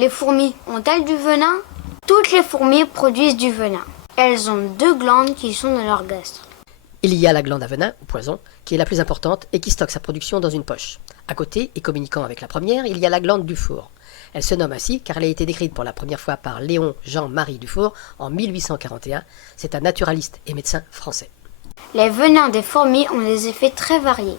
Les fourmis ont-elles du venin? Toutes les fourmis produisent du venin. Elles ont 2 glandes qui sont dans leur gastre. Il y a la glande à venin, ou poison, qui est la plus importante et qui stocke sa production dans une poche. À côté, et communiquant avec la première, il y a la glande Dufour. Elle se nomme ainsi car elle a été décrite pour la première fois par Léon Jean-Marie Dufour en 1841. C'est un naturaliste et médecin français. Les venins des fourmis ont des effets très variés.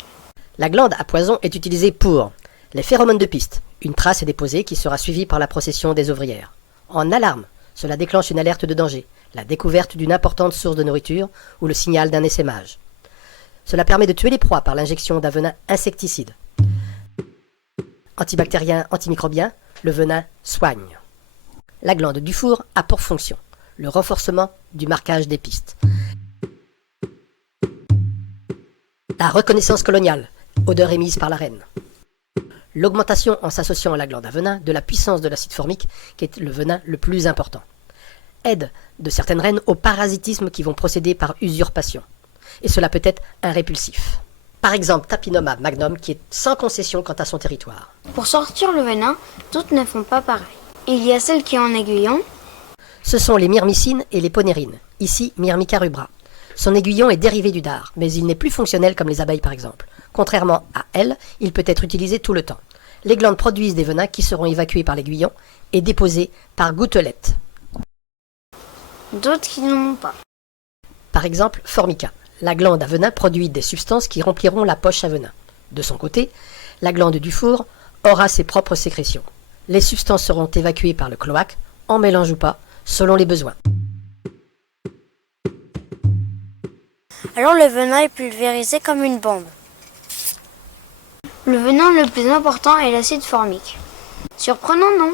La glande à poison est utilisée pour les phéromones de piste. Une trace est déposée qui sera suivie par la procession des ouvrières. En alarme, cela déclenche une alerte de danger, la découverte d'une importante source de nourriture ou le signal d'un essaimage. Cela permet de tuer les proies par l'injection d'un venin insecticide. Antibactérien, antimicrobien, le venin soigne. La glande Dufour a pour fonction le renforcement du marquage des pistes. La reconnaissance coloniale, odeur émise par la reine. L'augmentation en s'associant à la glande à venin de la puissance de l'acide formique, qui est le venin le plus important. Aide de certaines reines au parasitisme qui vont procéder par usurpation. Et cela peut être un répulsif. Par exemple, Tapinoma magnum qui est sans concession quant à son territoire. Pour sortir le venin, toutes ne font pas pareil. Il y a celles qui ont un aiguillon. Ce sont les myrmicines et les ponérines. Ici, Myrmica rubra. Son aiguillon est dérivé du dard, mais il n'est plus fonctionnel comme les abeilles par exemple. Contrairement à elle, il peut être utilisé tout le temps. Les glandes produisent des venins qui seront évacués par l'aiguillon et déposés par gouttelettes. D'autres qui n'en ont pas. Par exemple, Formica. La glande à venin produit des substances qui rempliront la poche à venin. De son côté, la glande Dufour aura ses propres sécrétions. Les substances seront évacuées par le cloaque, en mélange ou pas, selon les besoins. Alors le venin est pulvérisé comme une bombe. Le venin le plus important est l'acide formique. Surprenant, non?